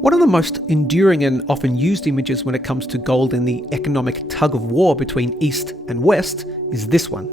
One of the most enduring and often used images when it comes to gold in the economic tug-of-war between East and West is this one.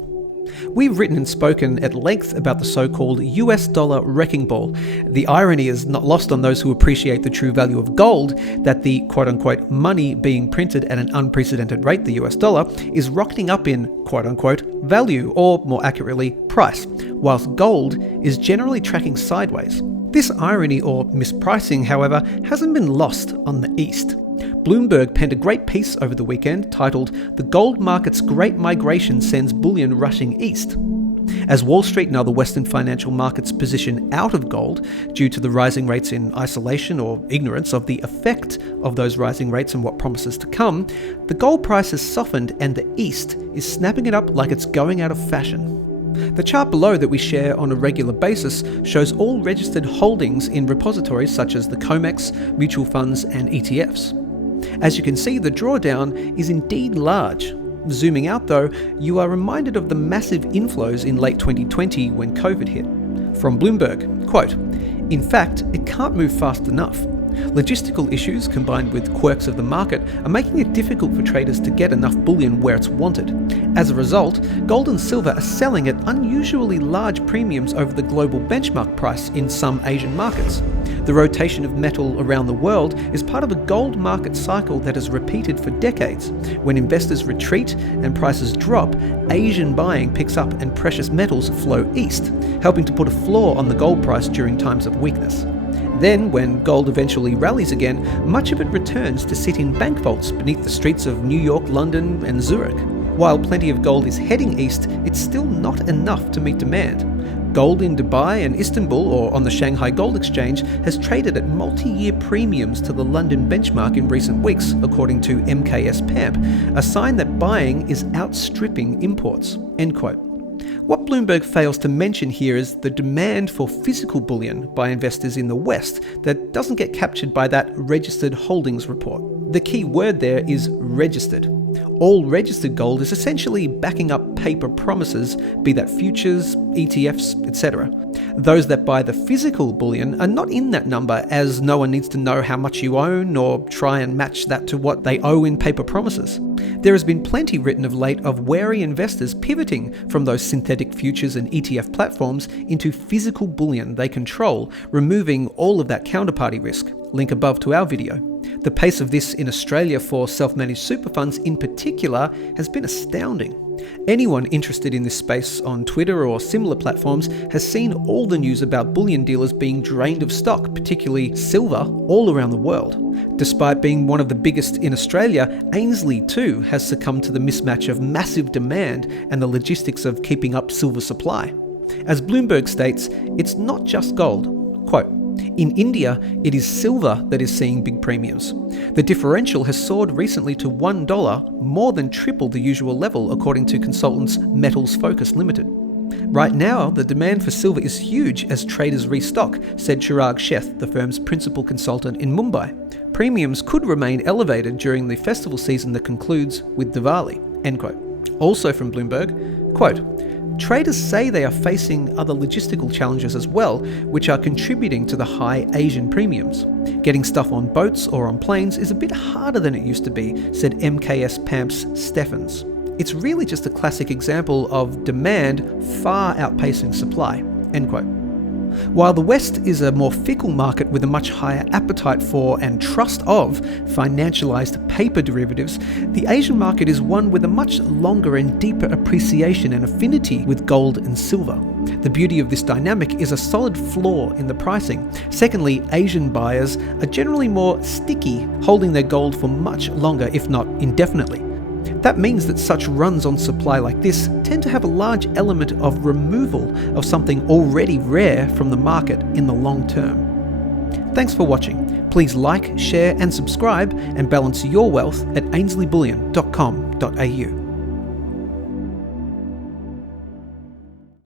We've written and spoken at length about the so-called US dollar wrecking ball. The irony is not lost on those who appreciate the true value of gold, that the quote-unquote money being printed at an unprecedented rate, the US dollar, is rocketing up in quote-unquote value, or more accurately, price, whilst gold is generally tracking sideways. This irony or mispricing, however, hasn't been lost on the East. Bloomberg penned a great piece over the weekend titled "The Gold Market's Great Migration Sends Bullion Rushing East." As Wall Street and other Western financial markets position out of gold due to the rising rates in isolation or ignorance of the effect of those rising rates and what promises to come, the gold price has softened and the East is snapping it up like it's going out of fashion. The chart below that we share on a regular basis shows all registered holdings in repositories such as the COMEX, mutual funds and ETFs. As you can see, the drawdown is indeed large. Zooming out though, you are reminded of the massive inflows in late 2020 when COVID hit. From Bloomberg, quote, "In fact, it can't move fast enough. Logistical issues combined with quirks of the market are making it difficult for traders to get enough bullion where it's wanted. As a result, gold and silver are selling at unusually large premiums over the global benchmark price in some Asian markets. The rotation of metal around the world is part of a gold market cycle that has repeated for decades. When investors retreat and prices drop, Asian buying picks up and precious metals flow east, helping to put a floor on the gold price during times of weakness. Then, when gold eventually rallies again, much of it returns to sit in bank vaults beneath the streets of New York, London and Zurich. While plenty of gold is heading east, it's still not enough to meet demand. Gold in Dubai and Istanbul, or on the Shanghai Gold Exchange, has traded at multi-year premiums to the London benchmark in recent weeks, according to MKS PAMP, a sign that buying is outstripping imports." End quote. What Bloomberg fails to mention here is the demand for physical bullion by investors in the West that doesn't get captured by that registered holdings report. The key word there is registered. All registered gold is essentially backing up paper promises, be that futures, ETFs, etc. Those that buy the physical bullion are not in that number, as no one needs to know how much you own or try and match that to what they owe in paper promises. There has been plenty written of late of wary investors pivoting from those synthetic futures and ETF platforms into physical bullion they control, removing all of that counterparty risk. Link above to our video. The pace of this in Australia for self-managed super funds in particular has been astounding. Anyone interested in this space on Twitter or similar platforms has seen all the news about bullion dealers being drained of stock, particularly silver, all around the world. Despite being one of the biggest in Australia, Ainslie too has succumbed to the mismatch of massive demand and the logistics of keeping up silver supply. As Bloomberg states, it's not just gold. Quote, "In India, it is silver that is seeing big premiums. The differential has soared recently to $1, more than triple the usual level according to consultants Metals Focus Limited. Right now, the demand for silver is huge as traders restock," said Chirag Sheth, the firm's principal consultant in Mumbai. "Premiums could remain elevated during the festival season that concludes with Diwali." End quote. Also from Bloomberg, quote, "Traders say they are facing other logistical challenges as well, which are contributing to the high Asian premiums. Getting stuff on boats or on planes is a bit harder than it used to be," said MKS PAMP's Steffens. "It's really just a classic example of demand far outpacing supply." End quote. While the West is a more fickle market with a much higher appetite for and trust of financialized paper derivatives, the Asian market is one with a much longer and deeper appreciation and affinity with gold and silver. The beauty of this dynamic is a solid flaw in the pricing. Secondly, Asian buyers are generally more sticky, holding their gold for much longer, if not indefinitely. That means that such runs on supply like this tend to have a large element of removal of something already rare from the market in the long term. Thanks for watching. Please like, share and subscribe and balance your wealth at ainsliebullion.com.au.